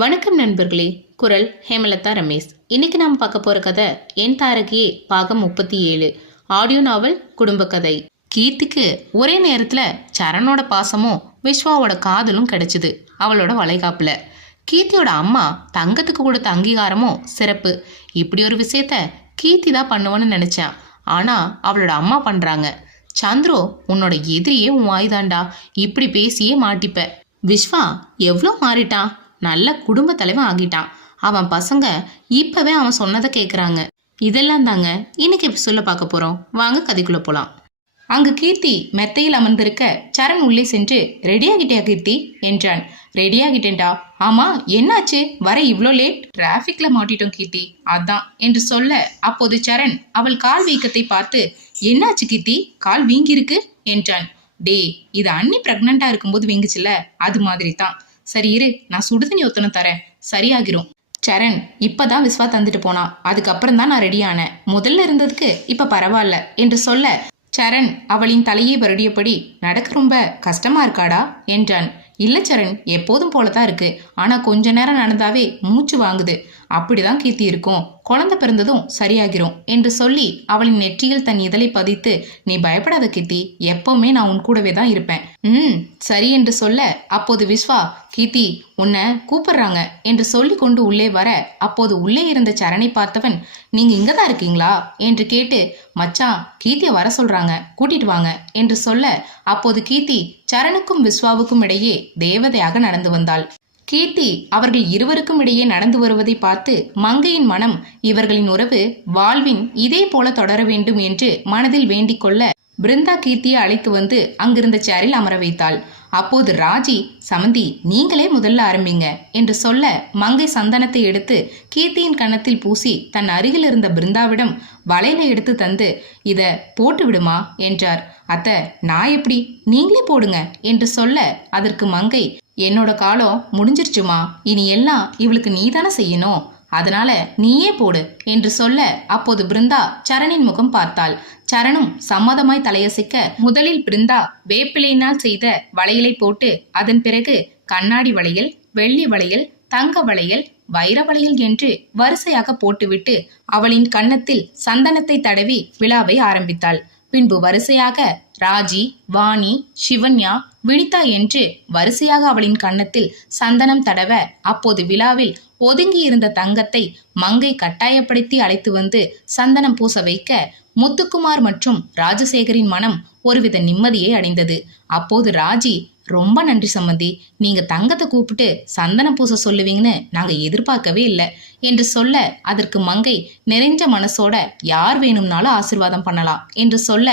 வணக்கம் நண்பர்களே. குரல் ஹேமலதா ரமேஷ். இன்னைக்கு நாம் பார்க்க போற கதை என் தாரகியே பாகம் 37. ஆடியோ நாவல் குடும்ப கதை. கீர்த்திக்கு ஒரே நேரத்துல சரணோட பாசமும் விஸ்வாவோட காதலும் கிடைச்சது. அவளோட வளைகாப்புல கீர்த்தியோட அம்மா தங்கத்துக்கு கொடுத்த அங்கீகாரமும் சிறப்பு. இப்படி ஒரு விஷயத்த கீர்த்தி தான் பண்ணுவோன்னு நினைச்சேன். ஆனா அவளோட அம்மா பண்றாங்க. சந்துரு, உன்னோட எதிரியே உன் வாய்தாண்டா, இப்படி பேசியே மாட்டிப்ப. விஸ்வா எவ்வளோ மாறிட்டான், நல்ல குடும்ப தலைவன் ஆகிட்டான். அவன் பசங்க இப்பவே அவன் சொன்னதை கேட்குறாங்க. இதெல்லாம் தாங்க இன்னைக்கு எபிசோட்ல பார்க்க போறோம். வாங்க கதைக்குள்ள போலாம். அங்கு கீர்த்தி மெத்தையில் அமர்ந்திருக்க சரண் உள்ளே சென்று, ரெடியாகிட்டியா கீர்த்தி என்றான். ரெடியாகிட்டேன்டா. ஆமா, என்னாச்சு, வர இவ்வளோ லேட்? டிராஃபிக்ல மாட்டிட்டோம் கீர்த்தி, அதான் என்று சொல்ல, அப்போது சரண் அவள் கால் வீக்கத்தை பார்த்து, என்னாச்சு கீர்த்தி, கால் வீங்கிருக்கு என்றான். டே, இது அண்ணி பிரெக்னண்டா இருக்கும்போது வீங்குச்சுல, அது மாதிரி தான். சரி இரு, நான் சுடுதண்ணி ஒத்தனை தரேன், சரியாகிரும். சரண், இப்பதான் விஸ்வா தந்துட்டு போனான், அதுக்கப்புறம் தான் நான் ரெடியானேன். முதல்ல இருந்ததுக்கு இப்ப பரவாயில்ல என்று சொல்ல, சரண் அவளின் தலையை வருடியபடி, நடக்க ரொம்ப கஷ்டமா இருக்காடா என்றான். இல்ல சரண், எப்போதும் போலதான் இருக்கு. ஆனா கொஞ்ச நேரம் நடந்தாவே மூச்சு வாங்குது. அப்படிதான் கீர்த்தி இருக்கும், குழந்தை பிறந்ததும் சரியாகிரும் என்று சொல்லி அவளின் நெற்றியில் தன் இதழை பதித்து, நீ பயப்படாத கீர்த்தி, எப்பவுமே நான் உன் கூடவே தான் இருப்பேன். சரி என்று சொல்ல, அப்போது விஸ்வா, கீர்த்தி உன்னை கூப்பிடுறாங்க என்று சொல்லி கொண்டு உள்ளே வர, அப்போது உள்ளே இருந்த சரணை பார்த்தவன், நீங்க இங்கதான் இருக்கீங்களா என்று கேட்டு, மச்சான் கீர்த்தியை வர சொல்றாங்க, கூட்டிட்டு வாங்க என்று சொல்ல, அப்போது கீர்த்தி சரணுக்கும் விஸ்வாவுக்கும் இடையே தேவதையாக நடந்து வந்தாள். கீர்த்தி அவர்கள் இருவருக்கும் இடையே நடந்து வருவதை பார்த்து மங்கையின் மனம் இவர்களின் உறவு வாழ்வின் இதே போல தொடர வேண்டும் என்று மனதில் வேண்டிக் கொள்ள, பிருந்தா கீர்த்தியை அழைத்து வந்து அங்கிருந்த சேரில் அமர வைத்தாள். அப்போது ராஜி, சமந்தி நீங்களே முதல்ல ஆரம்பிங்க என்று சொல்ல, மங்கை சந்தனத்தை எடுத்து கீர்த்தியின் கன்னத்தில் பூசி தன் அருகில் இருந்த பிருந்தாவிடம் வளையலை எடுத்து தந்து, இத போட்டு விடுமா என்றார். அத்த, நான் எப்படி, நீங்களே போடுங்க என்று சொல்ல, அதற்கு மங்கை, என்னோட காலம் முடிஞ்சிருச்சுமா, இனி எல்லாம் இவளுக்கு நீதானே செய்யணும், அதனால நீயே போடு என்று சொல்ல, அப்போது பிருந்தா சரணின் முகம் பார்த்தாள். சரணும் சம்மதமாய் தலையசைக்க, முதலில் பிருந்தா வேப்பிலையினால் செய்த வளையலை போட்டு, அதன் பிறகு கண்ணாடி வளையல், வெள்ளி வளையல், தங்க வளையல், வைர வளையல் என்று வரிசையாக போட்டுவிட்டு அவளின் கன்னத்தில் சந்தனத்தை தடவி விழாவை ஆரம்பித்தாள். பின்பு வரிசையாக ராஜி, வாணி, சிவன்யா, வினிதா என்று வரிசையாக அவளின் கன்னத்தில் சந்தனம் தடவ, அப்போது விழாவில் ஒதுங்கி இருந்த தங்கத்தை மங்கை கட்டாயப்படுத்தி அழைத்து வந்து சந்தனம் பூச வைக்க, முத்துக்குமார் மற்றும் ராஜசேகரின் மனம் ஒருவித நிம்மதியை அடைந்தது. அப்போது ராஜி, ரொம்ப நன்றி சம்மந்தி, நீங்க தங்கத்தை கூப்பிட்டு சந்தனம் பூச சொல்லுவீங்கன்னு நாங்க எதிர்பார்க்கவே இல்லை என்று சொல்ல, அதற்கு மங்கை நிறைஞ்ச மனசோட, யார் வேணும்னாலும் ஆசீர்வாதம் பண்ணலாம் என்று சொல்ல,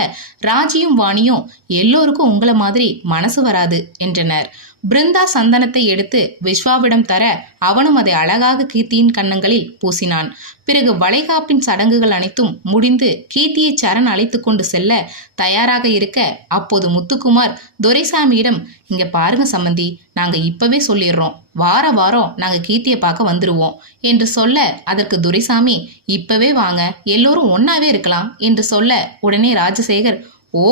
ராஜியும் வாணியும், எல்லோருக்கும் உங்களை மாதிரி மனசு வராது என்றனர். பிருந்தா சந்தனத்தை எடுத்து விஸ்வாவிடம் தர, அவனும் அதை அழகாக கீர்த்தியின் கன்னங்களில் பூசினான். பிறகு வளைகாப்பின் சடங்குகள் அனைத்தும் முடிந்து கீர்த்தியை சரண் அழைத்து கொண்டு செல்ல தயாராக இருக்க, அப்போது முத்துக்குமார் துரைசாமியிடம், இங்க பாருங்க சம்மந்தி, நாங்க இப்பவே சொல்லிடுறோம், வார வாரம் நாங்க கீர்த்தியை பார்க்க வந்துருவோம் என்று சொல்ல, அதற்கு துரைசாமி, இப்பவே வாங்க, எல்லோரும் ஒன்னாவே இருக்கலாம் என்று சொல்ல, உடனே ராஜசேகர், ஓ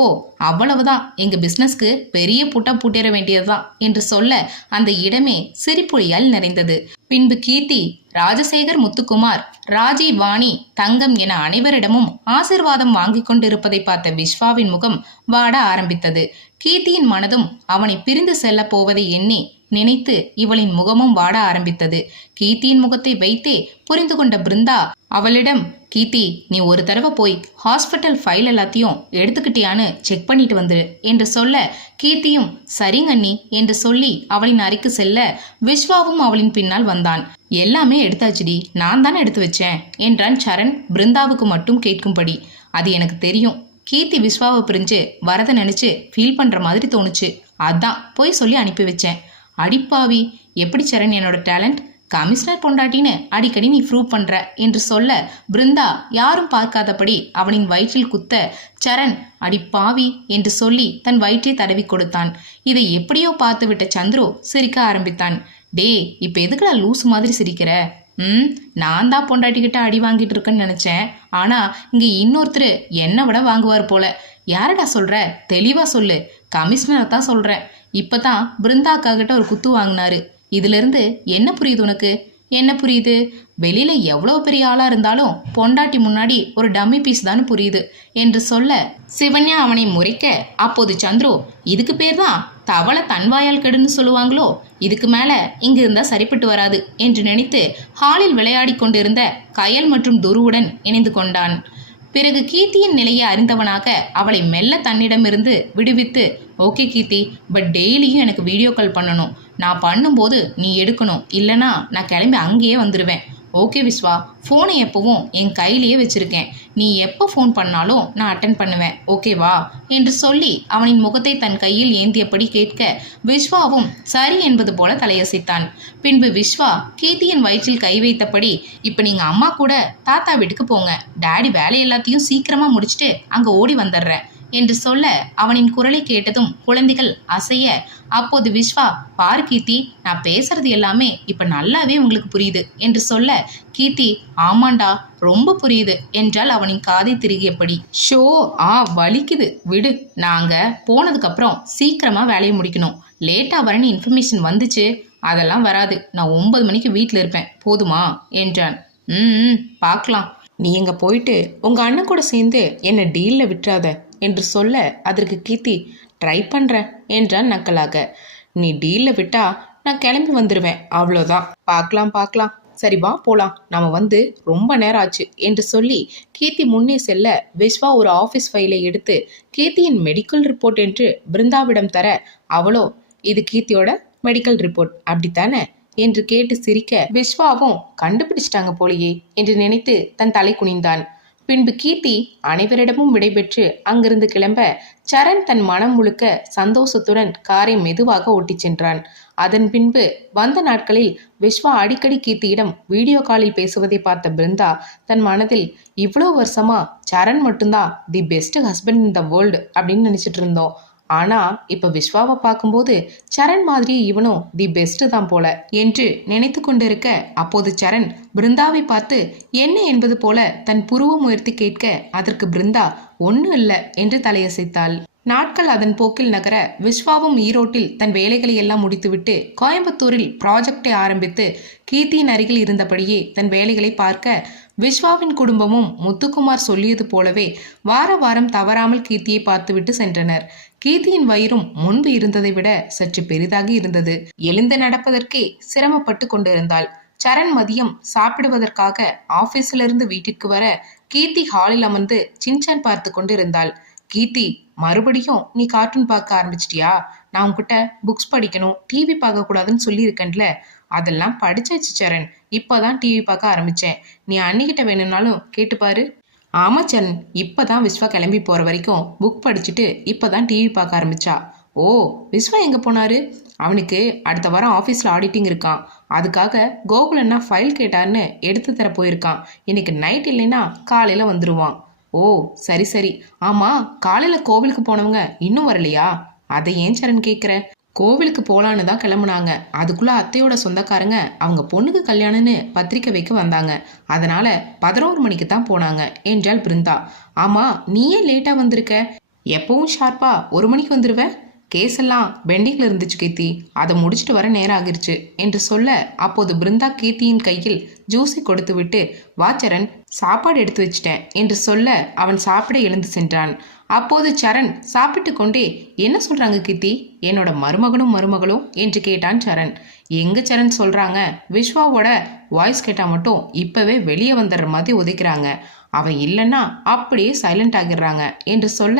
அவ்வளவுதான், எங்க பிசினஸ்க்கு பெரிய புட்டா பூட்டிட வேண்டியதுதான் என்று சொல்ல, அந்த இடமே சிரிப்பொழியால் நிறைந்தது. பின்பு கீர்த்தி, ராஜசேகர், முத்துக்குமார், ராஜி, வாணி, தங்கம் என அனைவரிடமும் ஆசிர்வாதம் வாங்கி கொண்டிருப்பதை பார்த்த விஸ்வாவின் முகம் வாட ஆரம்பித்தது. கீர்த்தியின் மனதும் அவனை பிரிந்து செல்ல போவதை எண்ணி நினைத்து இவளின் முகமும் வாட ஆரம்பித்தது. கீர்த்தியின் முகத்தை வைத்தே புரிந்து கொண்ட பிருந்தா அவளிடம், கீர்த்தி நீ ஒரு தடவை போய் ஹாஸ்பிட்டல் ஃபைல் எல்லாத்தையும் எடுத்துக்கிட்டியான்னு செக் பண்ணிட்டு வந்துரு என்று சொல்ல, கீர்த்தியும் சரிங்க அண்ணி என்று சொல்லி அவளின் அறைக்கு செல்ல, விஸ்வாவும் அவளின் பின்னால் வந்தான். எல்லாமே எடுத்தாச்சுடி, நான் தானே எடுத்து வச்சேன் என்றான் சரண் பிருந்தாவுக்கு மட்டும் கேட்கும்படி. அது எனக்கு தெரியும், கீர்த்தி விஸ்வாவை பிரிஞ்சு வரத நினைச்சு ஃபீல் பண்ற மாதிரி தோணுச்சு, அதான் போய் சொல்லி அனுப்பி வச்சேன். அடிப்பாவி, எப்படி சரண் என்னோட டேலண்ட், கமிஷனர் பொண்டாட்டின்னு அடிக்கடி நீ ப்ரூவ் பண்ற என்று சொல்ல, பிருந்தா யாரும் பார்க்காதபடி அவனின் வயிற்றில் குத்த, சரண் அடிப்பாவி என்று சொல்லி தன் வயிற்றை தடவி கொடுத்தான். இதை எப்படியோ பார்த்து விட்ட சந்துரு சிரிக்க ஆரம்பித்தான். டே, இப்ப எதுக்குடா லூஸ் மாதிரி சிரிக்கிற? நான் தான் பொண்டாட்டிக்கிட்ட அடி வாங்கிட்டு இருக்கேன்னு நினைச்சேன், ஆனா இங்க இன்னொருத்தர் என்னை விட வாங்குவார் போல. யாரடா சொல்ற, தெளிவா சொல்லு. கமிஷனரை தான் சொல்றேன். இப்பதான் பிருந்தாக்கா கிட்ட ஒரு குத்து வாங்கினாரு. இதிலிருந்து என்ன புரியுது உனக்கு? என்ன புரியுது? வெளியில எவ்வளவு பெரிய ஆளா இருந்தாலும் பொண்டாட்டி முன்னாடி ஒரு டம்மி பீஸ் தான் புரியுது என்று சொல்ல சிவன்யா அவனை முறைக்க, அப்போது சந்துரு, இதுக்கு பேர் தான் தவளை தன்வாயால் கெடுன்னு சொல்லுவாங்களோ, இதுக்கு மேல இங்க இருந்தா சரிப்பட்டு வராது என்று நினைத்து ஹாலில் விளையாடி கொண்டிருந்த கயல் மற்றும் துருவுடன் இணைந்து கொண்டான். பிறகு கீர்த்தியின் நிலையை அறிந்தவனாக அவளை மெல்ல தன்னிடமிருந்து விடுவித்து, ஓகே கீர்த்தி, பட் டெய்லியும் எனக்கு வீடியோ கால் பண்ணணும். நான் பண்ணும்போது நீ எடுக்கணும், இல்லைனா நான் கிளம்பி அங்கேயே வந்துடுவேன். ஓகே விஸ்வா, ஃபோனை எப்பவும் என் கையிலேயே வச்சிருக்கேன். நீ எப்போ ஃபோன் பண்ணாலும் நான் அட்டன் பண்ணுவேன், ஓகேவா என்று சொல்லி அவனின் முகத்தை தன் கையில் ஏந்தியபடி கேட்க விஸ்வாவும் சரி என்பது போல தலையசைத்தான். பின்பு விஸ்வா கீர்த்தியின் வயிற்றில் கை வைத்தபடி, இப்போ நீங்கள் அம்மா கூட தாத்தா வீட்டுக்கு போங்க, டாடி வேலை எல்லாத்தையும் சீக்கிரமாக முடிச்சுட்டு அங்கே ஓடி வந்துடுறேன் என்று சொல்ல அவனின் குரலை கேட்டதும் குழந்தைகள் அசைய, அப்போது விஸ்வா, பாரு கீர்த்தி, நான் பேசுறது எல்லாமே இப்ப நல்லாவே உங்களுக்கு புரியுது என்று சொல்ல கீர்த்தி, ஆமாண்டா ரொம்ப புரியுது என்றால் அவனின் காதை திருகியபடி. ஷோ வலிக்குது விடு, நாங்க போனதுக்கு அப்புறம் சீக்கிரமா வேலையை முடிக்கணும். லேட்டா வரன்னு இன்ஃபர்மேஷன் வந்துச்சு, அதெல்லாம் வராது. நான் 9 மணிக்கு வீட்டில் இருப்பேன், போதுமா என்றான். பார்க்கலாம். நீ எங்க போயிட்டு உங்க அண்ணன் கூட சேர்ந்து என்ன டீல்ல விட்டுறாத என்று சொல்ல அதற்கு கீர்த்தி, ட்ரை பண்ணுறேன் என்றான் நக்கலாக. நீ டீலில் விட்டா நான் கிளம்பி வந்துடுவேன், அவ்வளோதான். பார்க்கலாம். சரி வா போலாம், நாம வந்து ரொம்ப நேரம் ஆச்சு என்று சொல்லி கீர்த்தி முன்னே செல்ல விஸ்வா ஒரு ஆஃபீஸ் ஃபைலை எடுத்து கீர்த்தியின் மெடிக்கல் ரிப்போர்ட் என்று பிருந்தாவிடம் தர, அவளோ, இது கீர்த்தியோட மெடிக்கல் ரிப்போர்ட் அப்படித்தானே என்று கேட்டு சிரிக்க விஸ்வாவும் கண்டுபிடிச்சிட்டாங்க போலையே என்று நினைத்து தன் தலை குனிந்தான். பின்பு கீர்த்தி அனைவரிடமும் விடைபெற்று அங்கிருந்து கிளம்ப சரண் தன் மனம் முழுக்க சந்தோஷத்துடன் காரை மெதுவாக ஓட்டிச் சென்றான். அதன் பின்பு வந்த நாட்களில் விஸ்வா அடிக்கடி கீர்த்தியிடம் வீடியோ காலில் பேசுவதை பார்த்த பிருந்தா தன் மனதில், இவ்வளோ வருஷமா சரண் மட்டும்தான் the best husband in the world அப்படின்னு நினைச்சிட்டு இருந்தோம். ஆனா இப்ப விஸ்வாவை பார்க்கும்போது சரண் மாதிரி இவனும் தி பெஸ்ட் தான் போல என்று நினைத்து கொண்டிருக்க, அப்போது சரண் பிருந்தாவை பார்த்து என்ன என்பது போல தன் புருவம் உயர்த்தி கேட்க அதற்கு பிருந்தா ஒன்னும் இல்லை என்று தலையசைத்தாள். நாட்கள் அதன் போக்கில் நகர விஸ்வாவும் ஈரோட்டில் தன் வேலைகளை எல்லாம் முடித்துவிட்டு கோயம்புத்தூரில் ப்ராஜெக்டை ஆரம்பித்து கீர்த்தியின் அருகில் இருந்தபடியே தன் வேலைகளை பார்க்க விஸ்வாவின் குடும்பமும் முத்துக்குமார் சொல்லியது போலவே வார வாரம் தவறாமல் கீர்த்தியை பார்த்துவிட்டு சென்றனர். கீர்த்தியின் வயிறும் முன்பு இருந்ததை விட சற்று பெரிதாகி இருந்தது. எழுந்து நடப்பதற்கே சிரமப்பட்டு கொண்டிருந்தாள். சரண் மதியம் சாப்பிடுவதற்காக ஆபீஸிலிருந்து வீட்டிற்கு வர கீர்த்தி ஹாலில் அமர்ந்து சின்சான் பார்த்து கொண்டிருந்தாள். கீர்த்தி, மறுபடியும் நீ கார்ட்டூன் பார்க்க ஆரம்பிச்சிட்டியா? நான் உன்கிட்ட புக்ஸ் படிக்கணும், டிவி பார்க்க கூடாதுன்னு சொல்லியிருக்கேன்ல, அதெல்லாம் படிச்சாச்சு சரண். இப்போதான் டிவி பார்க்க ஆரம்பிச்சேன். நீ அன்னிக்கிட்ட வேணும்னாலும் கேட்டுப்பாரு. ஆமா சரண், இப்பதான் விஸ்வா கிளம்பி போற வரைக்கும் புக் படிச்சுட்டு இப்பதான் டிவி பார்க்க ஆரம்பிச்சா. ஓ, விஸ்வா எங்க போனாரு? அவனுக்கு அடுத்த வாரம் ஆஃபீஸில் ஆடிட்டிங் இருக்கான். அதுக்காக கோகுலன்னா ஃபைல் கேட்டார்னு எடுத்து தர போயிருக்கான். இன்னைக்கு நைட் இல்லைன்னா காலையில் வந்துடுவான். ஓ சரி. ஆமாம், காலையில் கோவிலுக்கு போனவங்க இன்னும் வரலையா? அதை ஏன் சரண் கேட்குற? கோவிலுக்கு போகலான்னு தான் கிளம்புனாங்க. அதுக்குள்ளே அத்தையோட சொந்தக்காரங்க அவங்க பொண்ணுக்கு கல்யாணம்னு பத்திரிக்கை வைக்க வந்தாங்க. அதனால் 11 மணிக்கு தான் போனாங்க என்றாள் பிருந்தா. ஆமாம், நீ ஏன் லேட்டாக வந்திருக்க? எப்பவும் ஷார்ப்பாக 1 மணிக்கு வந்துடுவேன். கேஸ் எல்லாம் பெண்டிங்கில் இருந்துச்சு கீர்த்தி, அதை முடிச்சுட்டு வர நேரம் ஆகிருச்சு என்று சொல்ல அப்போது பிருந்தா கீர்த்தியின் கையில் ஜூஸை கொடுத்து விட்டு, வா சரண், சாப்பாடு எடுத்து வச்சிட்டேன் என்று சொல்ல அவன் சாப்பிட எழுந்து சென்றான். அப்போது சரண் சாப்பிட்டு கொண்டே, என்ன சொல்றாங்க கீர்த்தி, என்னோட மருமகளும் என்று கேட்டான் சரண். எங்க சரண் சொல்றாங்க, விஸ்வாவோட வாய்ஸ் கேட்டா மட்டும் இப்பவே வெளியே வந்துடுற மாதிரி ஒதுக்கிறாங்க, அவன் இல்லைன்னா அப்படியே சைலண்ட் ஆகிடுறாங்க என்று சொல்ல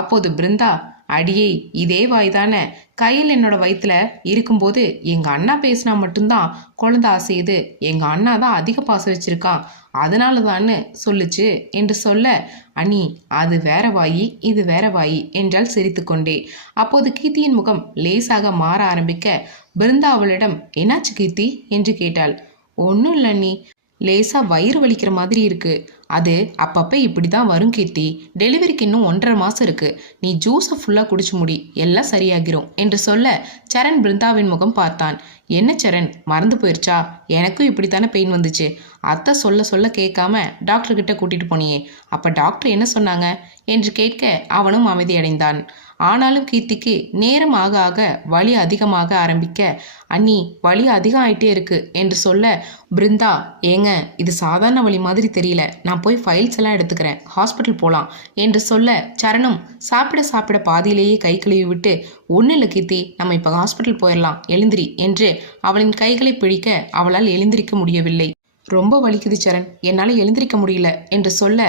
அப்போது பிருந்தா, அடியே இதே வாய்தானே, கையில் என்னோட வயிற்றுல இருக்கும்போது எங்க அண்ணா பேசினா மட்டும்தான் குழந்தை ஆசையுது, எங்க அண்ணா தான் அதிக பாசம் வச்சிருக்கான், அதனால தான்னு சொல்லுச்சு என்று சொல்ல, அண்ணி அது வேற வாயி இது வேற வாயி என்றால் சிரித்து கொண்டே. அப்போது கீர்த்தியின் முகம் லேசாக மாற ஆரம்பிக்க பிருந்தா அவளிடம், என்னாச்சு கீர்த்தி என்று கேட்டாள். ஒன்றும் இல்லை அண்ணி, லேசா வயிறு வலிக்கிற மாதிரி இருக்கு, அது அப்பப்போ இப்படி தான் வரும் கீர்த்தி, டெலிவரிக்கு இன்னும் 1.5 மாதம் இருக்கு, நீ ஜூஸை ஃபுல்லாக குடிச்சு முடி, எல்லாம் சரியாகிரும் என்று சொல்ல சரண் பிருந்தாவின் முகம் பார்த்தான். என்ன சரண், மறந்து போயிருச்சா? எனக்கும் இப்படித்தானே பெயின் வந்துச்சு, அத்தை சொல்ல கேட்காம டாக்டர்கிட்ட கூட்டிட்டு போனியே, அப்போ டாக்டர் என்ன சொன்னாங்க என்று கேட்க அவனும் அமைதியடைந்தான். ஆனாலும் கீர்த்திக்கு நேரம் ஆக ஆக வலி அதிகமாக ஆரம்பிக்க, அண்ணி வலி அதிகம் ஆயிட்டே இருக்கு என்று சொல்ல, பிருந்தா, ஏங்க இது சாதாரண வலி மாதிரி தெரியல, நான் போய் ஃபைல்ஸ் எல்லாம் எடுத்துக்கிறேன், ஹாஸ்பிட்டல் போகலாம் என்று சொல்ல, சரணும் சாப்பிட பாதியிலேயே கை கழுவி விட்டு, ஒன்றும் இல்லை கீர்த்தி, நம்ம இப்போ ஹாஸ்பிட்டல் போயிடலாம், எழுந்திரி என்று அவளின் கைகளை பிடிக்க அவளால் எழுந்திரிக்க முடியவில்லை. ரொம்ப வலிக்குது சரண், என்னால் எழுந்திரிக்க முடியல என்று சொல்ல,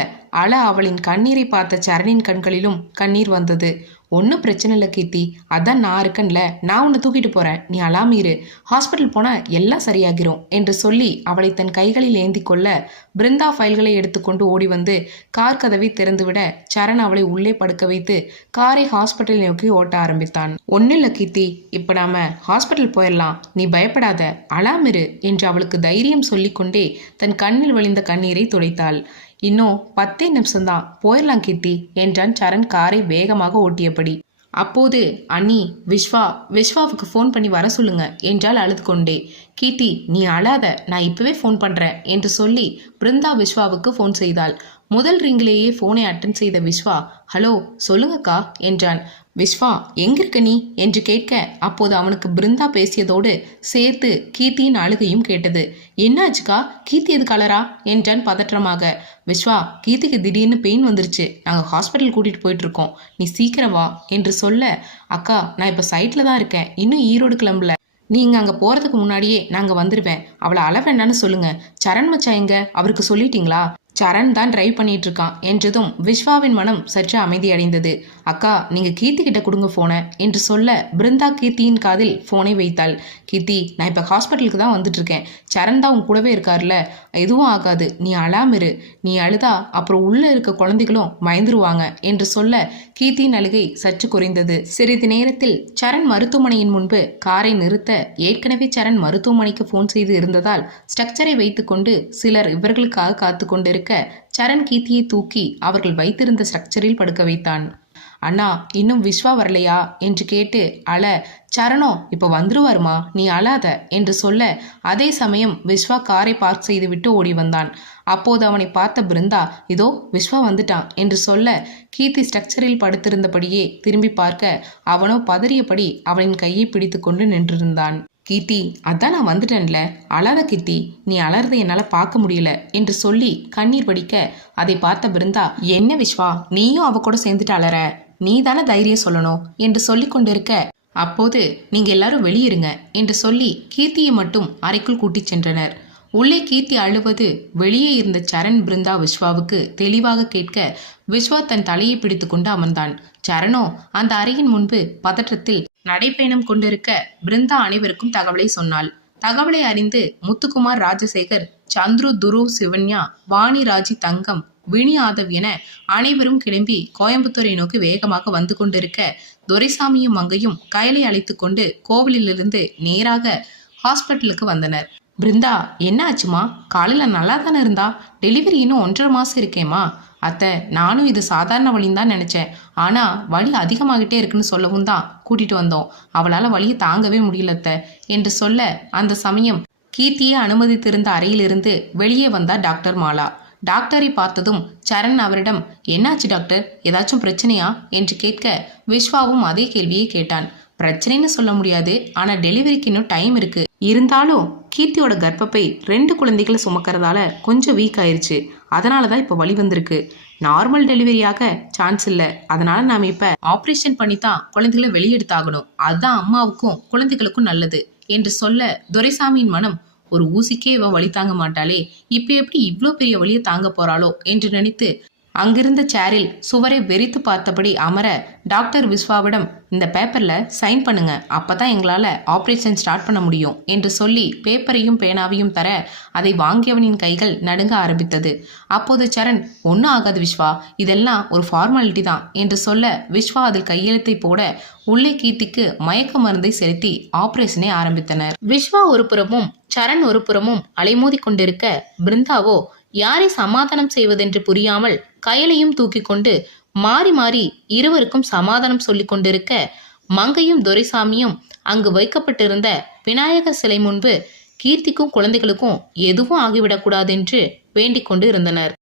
அவளின் கண்ணீரை பார்த்த சரணின் கண்களிலும் கண்ணீர் வந்தது. ஒன்றும் பிரச்சனை இல்லை கீர்த்தி, அதான் நான் இருக்கேன்ல, நான் உன்னை தூக்கிட்டு போகிறேன், நீ அழாம இரு, ஹாஸ்பிட்டல் போனால் எல்லாம் சரியாகிரும் என்று சொல்லி அவளை தன் கைகளில் ஏந்தி கொள்ள, பிருந்தா ஃபைல்களை எடுத்துக்கொண்டு ஓடி வந்து கார் கதவை திறந்துவிட, சரண் அவளை உள்ளே படுக்க வைத்து காரை ஹாஸ்பிட்டல் நோக்கி ஓட்ட ஆரம்பித்தான். ஒன்றும் இல்லை கீர்த்தி, இப்போ நாம ஹாஸ்பிட்டல் போயிடலாம், நீ பயப்படாத, அழாமிரு என்று அவளுக்கு தைரியம் சொல்லிக்கொண்டே தன் கண்ணில் வழிந்த கண்ணீரை துடைத்தாள். இன்னும் 10 நிமிஷம்தான், போயிடலாம் கீர்த்தி என்றான் சரண் காரை வேகமாக ஓட்டியபடி. அப்போது அண்ணி, விஸ்வாவுக்கு ஃபோன் பண்ணி வர சொல்லுங்க என்றால் அழுது கொண்டே. கீர்த்தி, நீ அழாத, நான் இப்பவே ஃபோன் பண்றேன் என்று சொல்லி பிருந்தா விஸ்வாவுக்கு ஃபோன் செய்தாள். முதல் ரிங்கிலேயே ஃபோனை அட்டன் செய்த விஸ்வா, ஹலோ சொல்லுங்கக்கா என்றான். விஸ்வா, எங்க இருக்க நீ என்று கேட்க, அப்போது அவனுக்கு பிருந்தா பேசியதோடு சேர்த்து கீர்த்தியின் அழுகையும் கேட்டது. என்னாச்சுக்கா, கீர்த்தி எது கலரா என்றான் பதற்றமாக. விஸ்வா, கீர்த்திக்கு திடீர்னு பெயின் வந்துருச்சு, நாங்கள் ஹாஸ்பிட்டல் கூட்டிட்டு போயிட்டு இருக்கோம், நீ சீக்கிரம் வா என்று சொல்ல, அக்கா நான் இப்போ சைட்ல தான் இருக்கேன், இன்னும் ஈரோடு கிளம்பல, நீங்க அங்கே போறதுக்கு முன்னாடியே நாங்கள் வந்துடுவேன், அவளை அளவு என்னன்னு சொல்லுங்க, சரண் மச்சா எங்க, அவருக்கு சொல்லிட்டீங்களா? சரண் தான் டிரைவ் பண்ணிட்டு இருக்கான் என்றதும் விஸ்வாவின் மனம் சற்று அமைதியடைந்தது. அக்கா, நீங்க கீர்த்தி கிட்ட கொடுங்க போனை என்று சொல்ல, பிருந்தா கீர்த்தியின் காதில் போனை வைத்தாள். கீர்த்தி, நான் இப்ப ஹாஸ்பிட்டலுக்கு தான் வந்துட்டு இருக்கேன், சரண் தான் உன் கூடவே இருக்கார்ல, எதுவும் ஆகாது, நீ அழாமிரு, நீ அழுதா அப்புறம் உள்ள இருக்க குழந்தைகளும் பயந்துருவாங்க என்று சொல்ல, கீர்த்தியின் அழுகை சற்று குறைந்தது. சிறிது நேரத்தில் சரண் மருத்துவமனையின் முன்பு காரை நிறுத்த, ஏற்கனவே சரண் மருத்துவமனைக்கு போன் செய்து இருந்ததால் ஸ்ட்ரக்சரை வைத்துக்கொண்டு சிலர் இவர்களுக்காக காத்து கொண்டிருக்க, சரண் கீர்த்தியை தூக்கி அவர்கள் வைத்திருந்த ஸ்ட்ரக்சரில் படுக்க வைத்தான். அண்ணா, இன்னும் விஸ்வா வரலையா என்று கேட்டு அழ, சரணோ இப்ப வந்துருவாருமா, நீ அழாத என்று சொல்ல, அதே சமயம் விஸ்வா காரை பார்க் செய்துவிட்டு ஓடி வந்தான். அப்போது அவனை பார்த்த பிருந்தா, இதோ விஸ்வா வந்துட்டான் என்று சொல்ல, கீர்த்தி ஸ்ட்ரக்சரில் படுத்திருந்தபடியே திரும்பி பார்க்க, அவனோ பதறியபடி அவனின் கையை பிடித்து கொண்டு நின்றிருந்தான். கீர்த்தி, அதான் நான் வந்துட்டேன்ல, அழாத கீர்த்தி, நீ அலறதை என்னால் பார்க்க முடியல என்று சொல்லி கண்ணீர் வடிக்க, அதை பார்த்த பிருந்தா, என்ன விஸ்வா, நீயும் அவ கூட சேர்ந்துட்டு அலற, நீ தானே தைரியம் சொல்லணும் என்று சொல்லி கொண்டிருக்க, அப்போது நீங்க எல்லாரும் வெளியிருங்க என்று சொல்லி கீர்த்தியை மட்டும் அறைக்குள் கூட்டிச் சென்றனர். உள்ளே கீர்த்தி அழுவது வெளியே இருந்த சரண் பிருந்தா விஸ்வாவுக்கு தெளிவாக கேட்க, விஸ்வா தன் தலையை பிடித்து கொண்டு அமர்ந்தான். சரணோ அந்த அறையின் முன்பு பதற்றத்தில் நடைப்பயணம் கொண்டிருக்க, பிருந்தா அனைவருக்கும் தகவலை சொன்னாள். தகவலை அறிந்து முத்துக்குமார், ராஜசேகர், சந்துரு, துருவ், சிவன்யா, வாணி, ராஜி, தங்கம், வினி, ஆதவ் என அனைவரும் கிளம்பி கோயம்புத்தூரை நோக்கி வேகமாக வந்து கொண்டிருக்க, துரைசாமியும் மங்கையும் கைலை அழைத்து கொண்டு கோவிலிலிருந்து நேராக ஹாஸ்பிட்டலுக்கு வந்தனர். பிருந்தா, என்ன ஆச்சுமா, காலையில் நல்லா தானே இருந்தா, டெலிவரி இன்னும் 1.5 மாதம் இருக்கேம்மா. அத்தை, நானும் இது சாதாரண வலின்னு தான் நினச்சேன், ஆனால் வலி அதிகமாகிட்டே இருக்குன்னு சொல்லவும் தான் கூட்டிகிட்டு வந்தோம், அவளால் வலியை தாங்கவே முடியல அத்தை என்று சொல்ல, அந்த சமயம் கீர்த்தியை அனுமதித்திருந்த அறையிலிருந்து வெளியே வந்தார் டாக்டர் மாலா. டாக்டரை பார்த்ததும் சரண் அவரிடம், என்னாச்சு டாக்டர், ஏதாச்சும் பிரச்சனையா என்று கேட்க, விஸ்வாவும் அதே கேள்வியை கேட்டான். பிரச்சனைன்னு சொல்ல முடியாது, ஆனால் டெலிவரிக்கு இன்னும் டைம் இருக்கு, இருந்தாலும் கீர்த்தியோட கர்ப்பப்பை 2 குழந்தைகளை சுமக்கிறதால கொஞ்சம் வீக் ஆயிருச்சு, அதனால தான் இப்போ வலி வந்திருக்கு, நார்மல் டெலிவரியாக சான்ஸ் இல்லை, அதனால நாம் இப்போ ஆப்ரேஷன் பண்ணி தான் குழந்தைகளை வெளியெடுத்தாகணும், அதுதான் அம்மாவுக்கும் குழந்தைகளுக்கும் நல்லது என்று சொல்ல, துரைசாமியின் மனம், ஒரு ஊசிக்கே இவ வலி தாங்க மாட்டாளே, இப்ப எப்படி இவ்வளோ பெரிய வலியை தாங்க போறாளோ என்று நினைத்து அங்கிருந்த சேரில் சுவரை வெறித்து பார்த்தபடி அமர, டாக்டர் விஸ்வாவிடம், இந்த பேப்பர்ல சைன் பண்ணுங்க, அப்பதான் எங்களால ஆபரேஷன் ஸ்டார்ட் பண்ண முடியும் என்று சொல்லி பேப்பரையும் பேனாவையும் தர, அதை வாங்கியவனின் கைகள் நடுங்க ஆரம்பித்தது. அப்போது சரண், ஒன்றும் ஆகாது விஸ்வா, இதெல்லாம் ஒரு ஃபார்மாலிட்டி தான் என்று சொல்ல, விஸ்வா அதில் கையெழுத்தை போட, உள்ளே கீர்த்திக்கு மயக்க மருந்தை செலுத்தி ஆபரேஷனை ஆரம்பித்தனர். விஸ்வா ஒரு புறமும் சரண் ஒரு புறமும் அலைமோதி கொண்டிருக்க, பிருந்தாவோ யாரை சமாதானம் செய்வதென்று புரியாமல் கயலையும் தூக்கி கொண்டு மாறி மாறி இருவருக்கும் சமாதானம் சொல்லி கொண்டிருக்க, மங்கையும் துரைசாமியும் அங்கு வைக்கப்பட்டிருந்த விநாயகர் சிலை முன்பு கீர்த்திக்கும் குழந்தைகளுக்கும் எதுவும் ஆகிவிடக்கூடாதென்று வேண்டிக் கொண்டு இருந்தனர்.